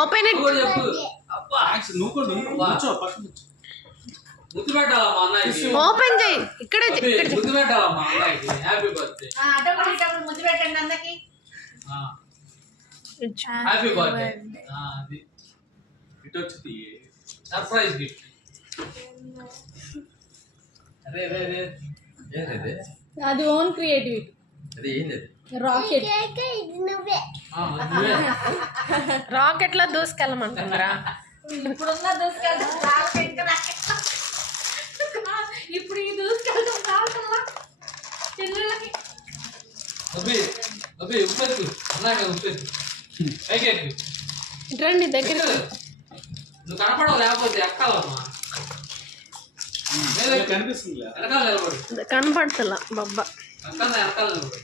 Open it. ముద్దు పెట్టాలమ్మా అన్నయ్యకి. Open చేయి. ఇక్కడే ముద్దు పెట్టాలమ్మా అన్నయ్యకి. Happy birthday. ముద్దు పెట్టండి అందరికి. Happy birthday. అది ఇటు వచ్చి సర్ప్రైజ్ గిఫ్ట్. అరే రే రే ఏంది అది ఓన్ క్రియేటివిటీ. అది ఏంది రాకెట్. రాకెట్ లో దూసుకెళ్ళమంటారా? ఇప్పుడున్న దూసుకెళ్తాం. ఇప్పుడు ఈ దూసుకెళ్తాం చెల్లెళ్ళకి. అబ్బి అబ్బి ఉప్పెత్తు అన్నయ్య ఉప్పెత్తు. పైకి రండి దగ్గర. నువ్వు కనపడవు లేకపోతే ఎక్కాలమ్మా. కనిపిస్తుంది వెనకాల నిలబడు. కనపడుతులా బాబా. వెనకాల నిలబడు.